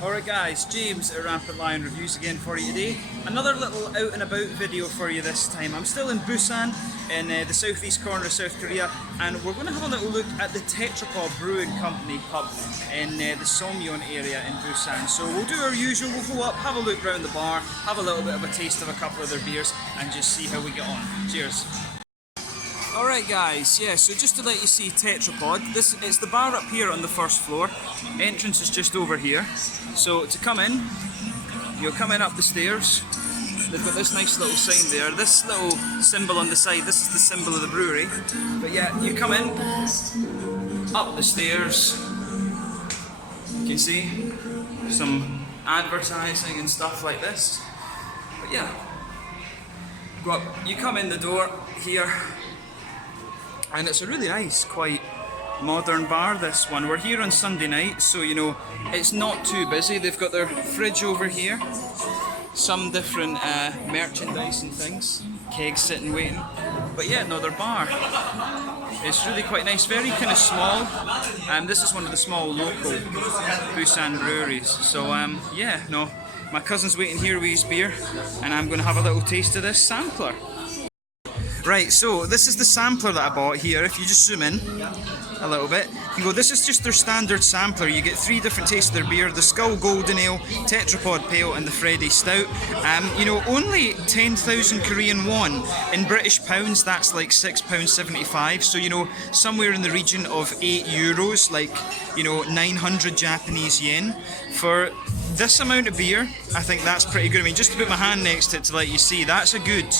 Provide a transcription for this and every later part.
Alright guys, James at RampantLionReviews again for you today. Another little out and about video for you this time. I'm still in Busan, in the southeast corner of South Korea, and we're going to have a little look at the Tetrapod Brewing Company pub in the Songyeon area in Busan. So we'll do our usual, we'll go up, have a look round the bar, have a little bit of a taste of a couple of their beers, and just see how we get on. Cheers! Alright guys, yeah, so just to let you see Tetrapod, it's the bar up here on the first floor. Entrance is just over here. So to come in, you're coming up the stairs. They've got this nice little sign there. This little symbol on the side, this is the symbol of the brewery. But yeah, you come in, up the stairs. You can see some advertising and stuff like this. But yeah, go up, you come in the door here. And it's a really nice, quite modern bar, this one. We're here on Sunday night, so you know, it's not too busy. They've got their fridge over here, some different merchandise and things, kegs sitting waiting. But yeah, no, their bar, it's really quite nice, very kind of small. This is one of the small local Busan breweries. So yeah, no, my cousin's waiting here with his beer, and I'm going to have a little taste of this sampler. Right, so this is the sampler that I bought here. If you just zoom in a little bit, you can go, this is just their standard sampler. You get 3 different tastes of their beer: the Skull Golden Ale, Tetrapod Pale, and the Freddy Stout. You know, only 10,000 Korean won. In British pounds, that's like £6.75. So, you know, somewhere in the region of €8, like, you know, 900 Japanese yen. For this amount of beer, I think that's pretty good. I mean, just to put my hand next to it to let you see, that's a good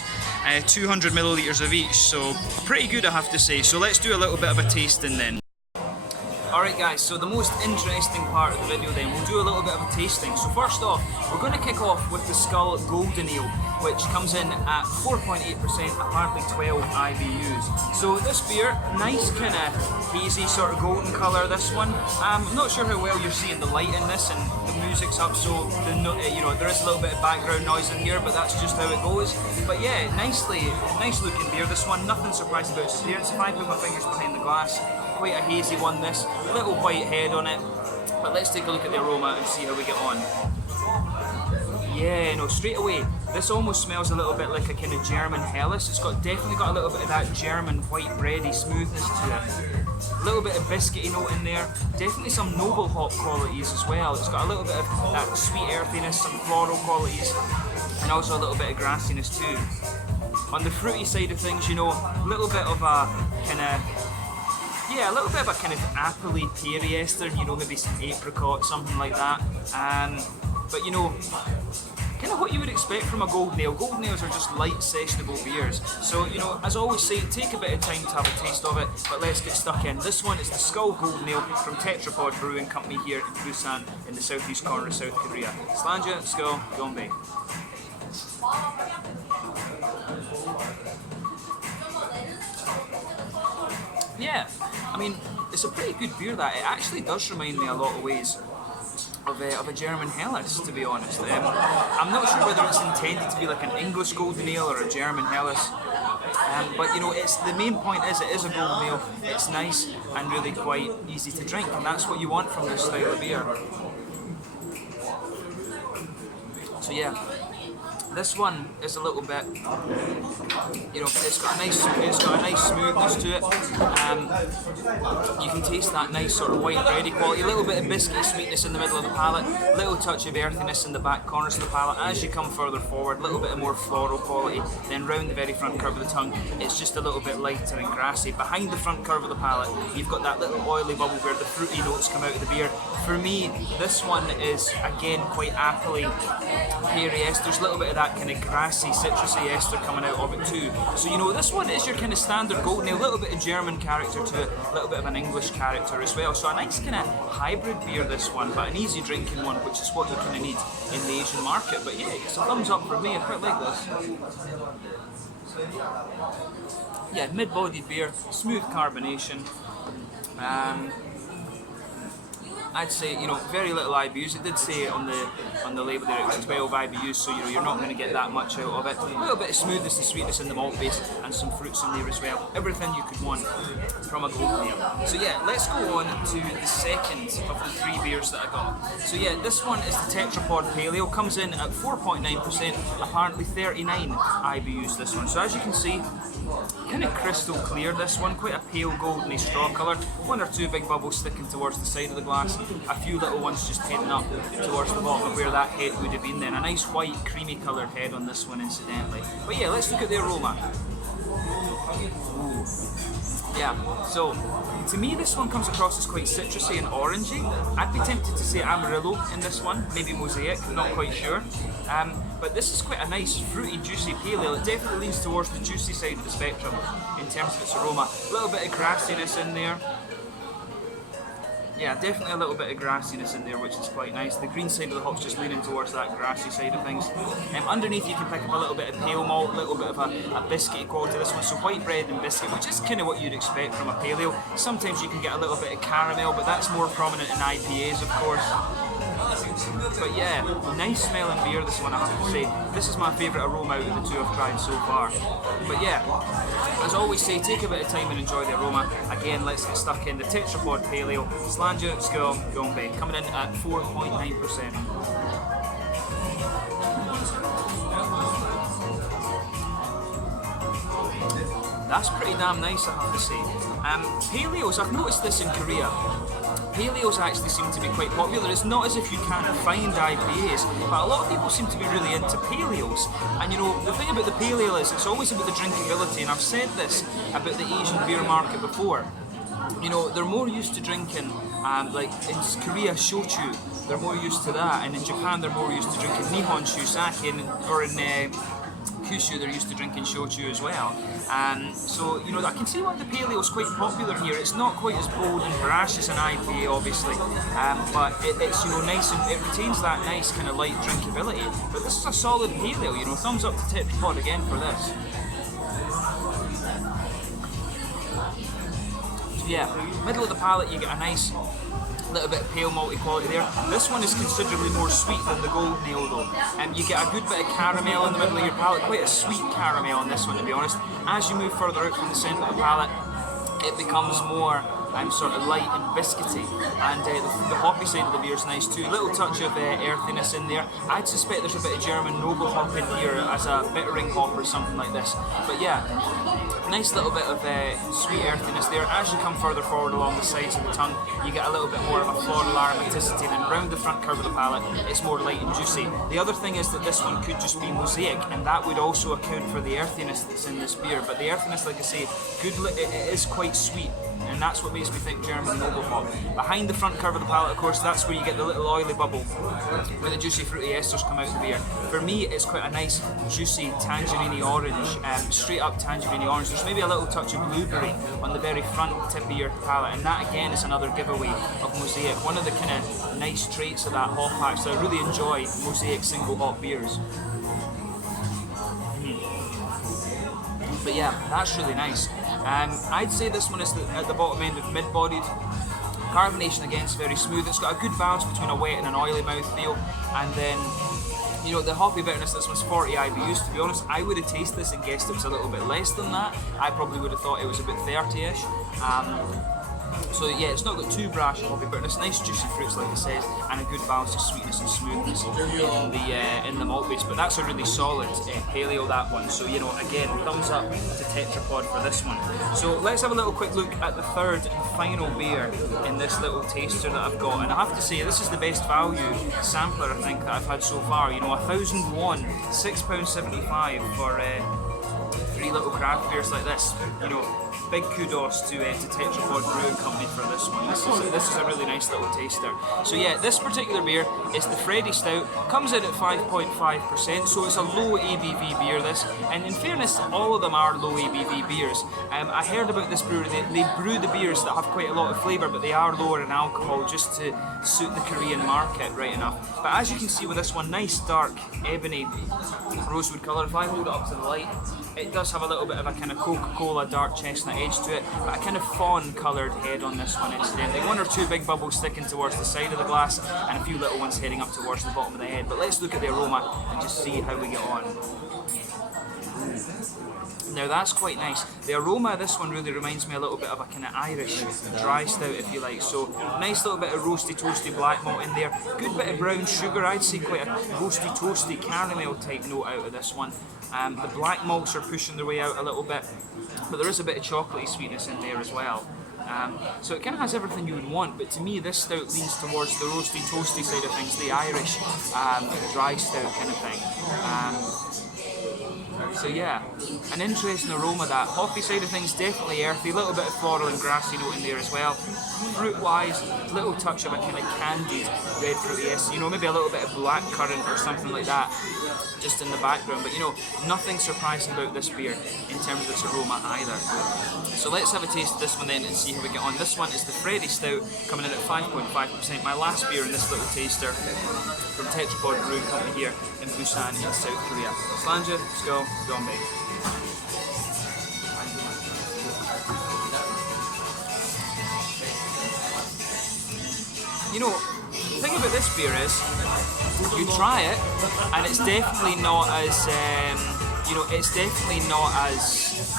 200 millilitres of each, so pretty good, I have to say. So let's do a little bit of a tasting then. Alright guys, so the most interesting part of the video then, we'll do a little bit of a tasting. So first off, we're going to kick off with the Skull Golden Ale, which comes in at 4.8%, apparently 12 IBUs. So this beer, nice kind of hazy sort of golden colour, this one. I'm not sure how well you're seeing the light in this, and the music's up, so you know, there is a little bit of background noise in here, but that's just how it goes. But yeah, nice looking beer, this one, nothing surprising about its appearance. If I put my fingers behind the glass, quite a hazy one this, little white head on it, but let's take a look at the aroma and see how we get on. Yeah, no, straight away, this almost smells a little bit like a kind of German Helles. It's definitely got a little bit of that German white bready smoothness to it. A little bit of biscuity note in there, definitely some noble hop qualities as well. It's got a little bit of that sweet earthiness, some floral qualities, and also a little bit of grassiness too. On the fruity side of things, you know, a little bit of a kind of, yeah, a little bit of a kind of appley peary ester, you know, maybe some apricot, something like that. But you know, kind of what you would expect from a golden ale. Golden ales are just light, sessionable beers. So, you know, as I always say, take a bit of time to have a taste of it, but let's get stuck in. This one is the Skull Golden Ale from Tetrapod Brewing Company here in Busan in the southeast corner of South Korea. Slanja, Skull, Gombe. Yeah, I mean, it's a pretty good beer that. It actually does remind me a lot of ways of a German Helles, to be honest. I'm not sure whether it's intended to be like an English golden ale or a German Helles, but you know, the main point is it is a golden ale. It's nice and really quite easy to drink, and that's what you want from this style of beer. So yeah, this one is a little bit, you know, it's got a nice smoothness to it. You can taste that nice sort of white bready quality, a little bit of biscuit sweetness in the middle of the palate, little touch of earthiness in the back corners of the palate. As you come further forward, a little bit of more floral quality. Then round the very front curve of the tongue, it's just a little bit lighter and grassy. Behind the front curve of the palate, you've got that little oily bubble where the fruity notes come out of the beer. For me, this one is again quite appley, peary esters, a little bit of that kind of grassy, citrusy ester coming out of it too. So you know, this one is your kind of standard golden ale, a little bit of German character to it, a little bit of an English character as well. So a nice kind of hybrid beer, this one, but an easy drinking one, which is what you kind of need in the Asian market. But yeah, it's a thumbs up for me. I quite like this. Yeah, mid-bodied beer, smooth carbonation. I'd say, you know, very little IBUs. It did say on the label there it was 12 IBUs, so you know you're not going to get that much out of it. A little bit of smoothness and sweetness in the malt base, and some fruits in there as well. Everything you could want from a golden ale. So yeah, let's go on to the second of the 3 beers that I got. So yeah, this one is the Tetrapod Pale Ale. Comes in at 4.9%, apparently 39 IBUs this one. So as you can see, kind of crystal clear this one, quite a pale goldeny straw colour, 1 or 2 big bubbles sticking towards the side of the glass, a few little ones just heading up towards the bottom of where that head would have been then. A nice white creamy coloured head on this one incidentally. But yeah, let's look at the aroma. Ooh. Yeah, so to me this one comes across as quite citrusy and orangey. I'd be tempted to say Amarillo in this one, maybe Mosaic, not quite sure. But this is quite a nice fruity, juicy pale ale. It definitely leans towards the juicy side of the spectrum in terms of its aroma. A little bit of grassiness in there. Yeah, definitely a little bit of grassiness in there, which is quite nice. The green side of the hop's just leaning towards that grassy side of things. Underneath you can pick up a little bit of pale malt, a little bit of a biscuity quality to this one. So white bread and biscuit, which is kind of what you'd expect from a pale ale. Sometimes you can get a little bit of caramel, but that's more prominent in IPAs, of course. But yeah, nice smelling beer, this one, I have to say. This is my favourite aroma out of the 2 I've tried so far. But yeah, as I always say, take a bit of time and enjoy the aroma. Again, let's get stuck in the Tetrapod Pale Ale, Songyeon, coming in at 4.9%. That's pretty damn nice, I have to say. Pale ales, I've noticed this in Korea. Pale ales actually seem to be quite popular. It's not as if you can't find IPAs, but a lot of people seem to be really into pale ales. And you know, the thing about the pale ale is it's always about the drinkability, and I've said this about the Asian beer market before. You know, they're more used to drinking, like in Korea, shochu, they're more used to that, and in Japan they're more used to drinking nihonshu, sake, or in Kyushu they're used to drinking shochu as well. So, you know, I can see why the pale ale is quite popular here. It's not quite as bold and brash as an IPA, obviously, but it's, you know, nice, and it retains that nice kind of light drinkability. But this is a solid pale ale, you know, thumbs up to Tetrapod again for this. So yeah, middle of the palate you get a nice little bit of pale malty quality there. This one is considerably more sweet than the golden ale though. You get a good bit of caramel in the middle of your palate, quite a sweet caramel on this one to be honest. As you move further out from the centre of the palate, it becomes more sort of light and biscuity, and the hoppy side of the beer is nice too. A little touch of earthiness in there. I'd suspect there's a bit of German noble hop in here as a bittering hop or something like this. But yeah, nice little bit of sweet earthiness there. As you come further forward along the sides of the tongue, you get a little bit more of a floral aromaticity. Then around the front curve of the palate, it's more light and juicy. The other thing is that this one could just be Mosaic, and that would also account for the earthiness that's in this beer. But the earthiness, like I say, it is quite sweet, and that's what makes me think German noble hop. Behind the front curve of the palate, of course, that's where you get the little oily bubble where the juicy fruity esters come out of the beer. For me, it's quite a nice juicy tangerine orange, straight up tangerine orange. There's maybe a little touch of blueberry on the very front tip of your palate, and that again is another giveaway of Mosaic. One of the kind of nice traits of that hop patch, so I really enjoy Mosaic single hop beers. But yeah, that's really nice. I'd say this one is at the bottom end of mid-bodied. Carbonation again is very smooth. It's got a good balance between a wet and an oily mouthfeel, and then, you know, the hoppy bitterness, this one's 40 IBUs. To be honest, I would have tasted this and guessed it was a little bit less than that. I probably would have thought it was about 30-ish. So yeah, it's not got too brash hoppy bitterness, nice juicy fruits like it says, and a good balance of sweetness and smoothness in the malt base. But that's a really solid pale ale, that one. So, you know, again, thumbs up to Tetrapod for this one. So let's have a little quick look at the third and final beer in this little taster that I've got. And I have to say, this is the best value sampler I think that I've had so far. You know, 1,001, £6.75 for 3 little craft beers like this. You know, big kudos to Tetrapod Brewing Company for this one. This is a really nice little taster. So yeah, this particular beer is the Freddy Stout. Comes in at 5.5%, so it's a low ABV beer, this. And in fairness, all of them are low ABV beers. I heard about this brewery. They brew the beers that have quite a lot of flavour, but they are lower in alcohol just to suit the Korean market right enough. But as you can see with this one, nice dark ebony rosewood colour. If I hold it up to the light, it does does have a little bit of a kind of Coca-Cola dark chestnut edge to it, but a kind of fawn coloured head on this one incidentally. One or two big bubbles sticking towards the side of the glass and a few little ones heading up towards the bottom of the head. But let's look at the aroma and just see how we get on. Now that's quite nice. The aroma of this one really reminds me a little bit of a kind of Irish dry stout, if you like. So nice little bit of roasty toasty black malt in there. Good bit of brown sugar. I'd say quite a roasty toasty caramel type note out of this one. The black malts are pushing their way out a little bit, but there is a bit of chocolatey sweetness in there as well. So it kind of has everything you would want, but to me this stout leans towards the roasty toasty side of things, the Irish dry stout kind of thing. So yeah, an interesting aroma. That hoppy side of things, definitely earthy, a little bit of floral and grassy note in there as well. Fruit wise, little touch of a kind of candied red fruity, you know, maybe a little bit of black currant or something like that just in the background, but you know, nothing surprising about this beer in terms of its aroma either. So let's have a taste of this one then and see how we get on. This one is the Freddy Stout, coming in at 5.5%, my last beer in this little taster from Tetrapod Brewing Co here in Busan in South Korea. Slanja, Skull, Zombie. You know, the thing about this beer is, you try it, and it's definitely not as, you know, it's definitely not as,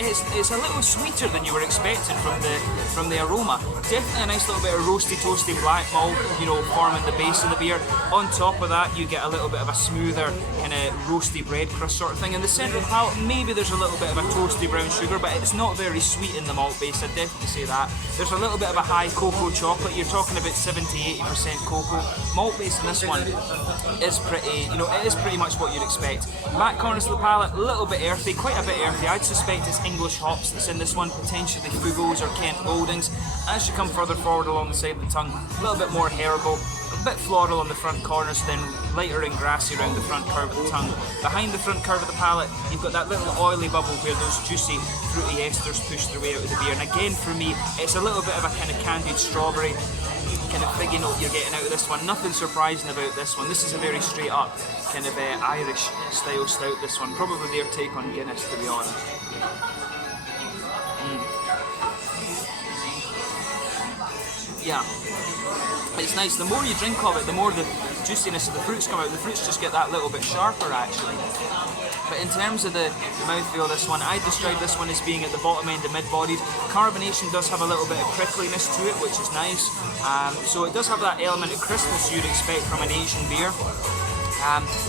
it's a little sweeter than you were expecting from the aroma. Definitely a nice little bit of roasty toasty black malt, you know, forming the base of the beer. On top of that, you get a little bit of a smoother kind of roasty bread crust sort of thing. In the centre of the palate, maybe there's a little bit of a toasty brown sugar, but it's not very sweet in the malt base. I'd definitely say that. There's a little bit of a high cocoa chocolate. You're talking about 70-80% cocoa. Malt base in this one is pretty, you know, it is pretty much what you'd expect. Back corners of the palate, a little bit earthy, quite a bit earthy. I'd suspect it's English hops that's in this one, potentially Fugos or Kent Goldings. As you come further forward along the side of the tongue, a little bit more herbal, a bit floral on the front corners, then lighter and grassy around the front curve of the tongue. Behind the front curve of the palate, you've got that little oily bubble where those juicy fruity esters push their way out of the beer. And again, for me, it's a little bit of a kind of candied strawberry, kind of figgy note you're getting out of this one. Nothing surprising about this one. This is a very straight up kind of Irish style stout, this one. Probably their take on Guinness, to be honest. Yeah, it's nice. The more you drink of it, the more the juiciness of the fruits come out. The fruits just get that little bit sharper, actually. But in terms of the mouthfeel of this one, I'd describe this one as being at the bottom end of mid-bodied. Carbonation does have a little bit of prickliness to it, which is nice. So it does have that element of crispness you'd expect from an Asian beer.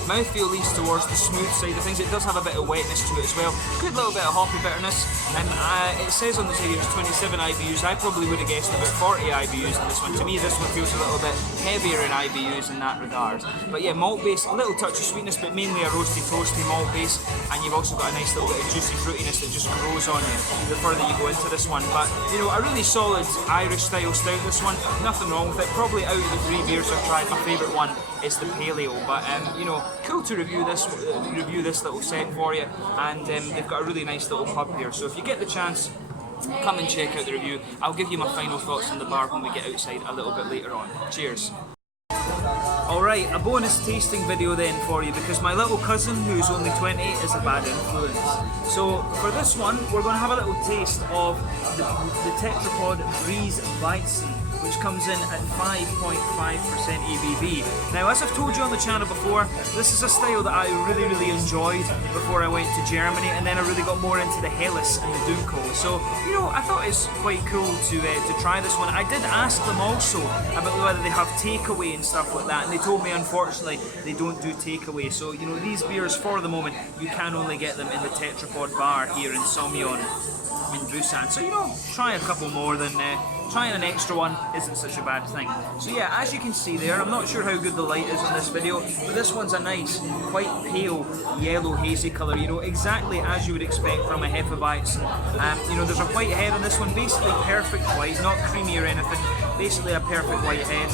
Mouthfeel leans towards the smooth side of things. It does have a bit of wetness to it as well. Good little bit of hoppy bitterness. It says on the side it's 27 IBUs. I probably would have guessed about 40 IBUs in this one. To me, this one feels a little bit heavier in IBUs in that regard. But yeah, malt base, a little touch of sweetness, but mainly a roasty, toasty malt base. And you've also got a nice little bit of juicy fruitiness that just grows on you the further you go into this one. But you know, a really solid Irish style stout. This one, nothing wrong with it. Probably out of the 3 beers I've tried, my favourite one is the Paleo. But you know, cool to review this little set for you, and they've got a really nice little pub here. So if you get the chance, come and check out the review. I'll give you my final thoughts on the bar when we get outside a little bit later on. Cheers. Alright, a bonus tasting video then for you, because my little cousin, who's only 20, is a bad influence. So for this one, we're going to have a little taste of the Tetrapod Breeze Weizen, which comes in at 5.5% ABV. Now, as I've told you on the channel before, this is a style that I really enjoyed before I went to Germany, and then I really got more into the Helles and the Dunkel. So, you know, I thought it's quite cool to try this one. I did ask them also about whether they have takeaway and stuff like that, and they told me unfortunately they don't do takeaway. So, you know, these beers for the moment, you can only get them in the Tetrapod bar here in Songyeon in Busan. So, you know, try a couple more than trying an extra one isn't such a bad thing. So yeah, as you can see there, I'm not sure how good the light is on this video, but this one's a nice, quite pale, yellow, hazy colour, you know, exactly as you would expect from a Hefeweizen. You know, there's a white head on this one, basically perfect white, not creamy or anything, basically a perfect white head.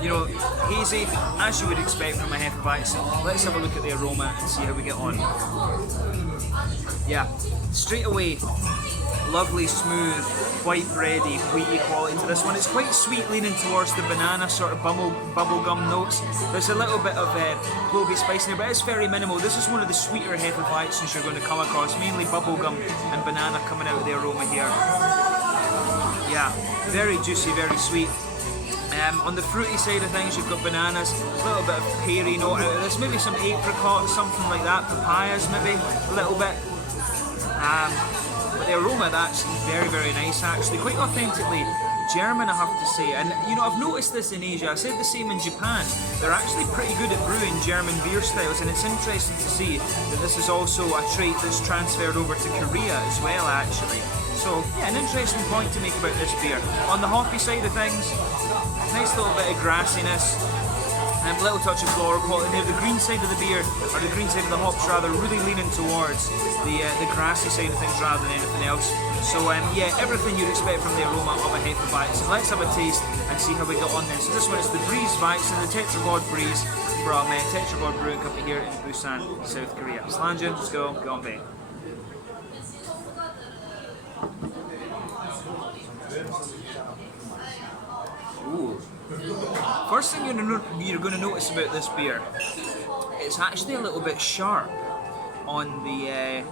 You know, hazy, as you would expect from a Hefeweizen. Let's have a look at the aroma and see how we get on. Yeah, straight away, lovely, smooth, white bready, wheaty quality to this one. It's quite sweet, leaning towards the banana sort of bubblegum notes. There's a little bit of clovey spice in there, but it's very minimal. This is one of the sweeter Hefeweizens you're going to come across, mainly bubblegum and banana coming out of the aroma here. Yeah, very juicy, very sweet. On the fruity side of things, you've got bananas, a little bit of peary note out of this, maybe some apricot, something like that, papayas maybe, a little bit. But the aroma, that's very, very nice actually, quite authentically German, I have to say. And you know, I've noticed this in Asia, I said the same in Japan. They're actually pretty good at brewing German beer styles, and it's interesting to see that this is also a trait that's transferred over to Korea as well actually. So yeah, an interesting point to make about this beer. On the hoppy side of things, nice little bit of grassiness, a little touch of floral quality there. The green side of the beer, or the green side of the hops rather, really leaning towards the grassy side of things rather than anything else. So yeah, everything you'd expect from the aroma of a Hefeweizen. Let's have a taste and see how we got on this. So this one is the Breeze Weizen, the Tetrapod Breeze from Tetrapod Brewing Co here in Busan, South Korea. Slangen, let's go on back. Ooh. First thing you're going to notice about this beer, it's actually a little bit sharp on the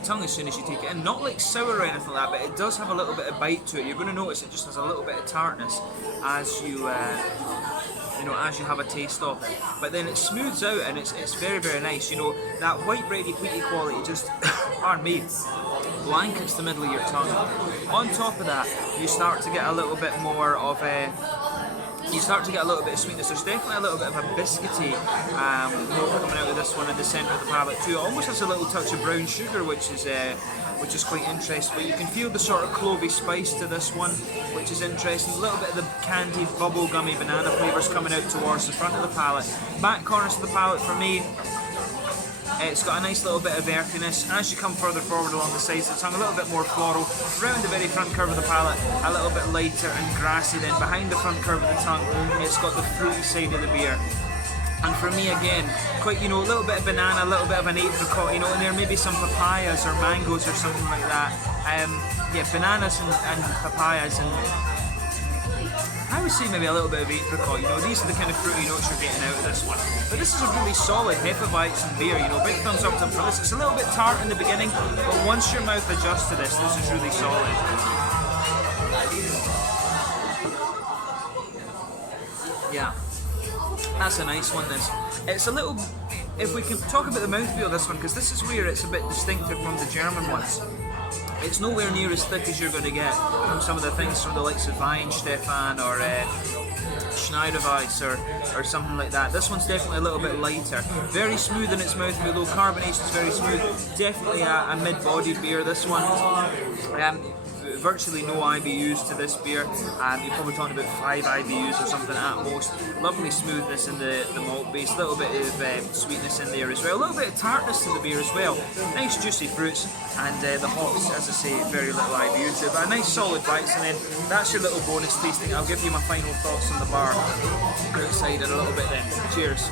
tongue as soon as you take it in. Not like sour or anything like that, but it does have a little bit of bite to it. You're going to notice it just has a little bit of tartness as you as you have a taste of it. But then it smooths out and it's very, very nice. You know, that white bready, wheaty quality just, pardon me, blankets the middle of your tongue. On top of that, you start to get a little bit more of a sweetness. There's definitely a little bit of a biscuity note coming out of this one in the centre of the palate too. It almost has a little touch of brown sugar, which is quite interesting. But you can feel the sort of clovey spice to this one, which is interesting. A little bit of the candied, bubblegummy banana flavours coming out towards the front of the palate. Back corners of the palate for me, it's got a nice little bit of earthiness. As you come further forward along the sides of the tongue, a little bit more floral. Around the very front curve of the palate, a little bit lighter and grassy. Then behind the front curve of the tongue, it's got the fruity side of the beer. And for me again, quite, you know, a little bit of banana, a little bit of an apricot, you know, and there may be some papayas or mangoes or something like that. Yeah, bananas and papayas, and I would say maybe a little bit of apricot. You know, these are the kind of fruity notes you're getting out of this one. But this is a really solid Hefeweizen beer, you know, big thumbs up to this. It's a little bit tart in the beginning, but once your mouth adjusts to this is really solid. Yeah, that's a nice one, this. It's a little, if we can talk about the mouthfeel of this one, because this is where it's a bit distinctive from the German ones. It's nowhere near as thick as you're going to get from some of the things from the likes of Weihenstephan or Schneiderweiss or something like that. This one's definitely a little bit lighter. Very smooth in its mouthfeel, though carbonation is very smooth. Definitely a mid-bodied beer, this one. Virtually no IBUs to this beer. You're probably talking about 5 IBUs or something at most. Lovely smoothness in the malt base, a little bit of sweetness in there as well, a little bit of tartness to the beer as well. Nice juicy fruits, and the hops, as I say, very little IBU to it, but a nice solid bite. And then that's your little bonus tasting. I'll give you my final thoughts on the bar outside in a little bit then. Cheers.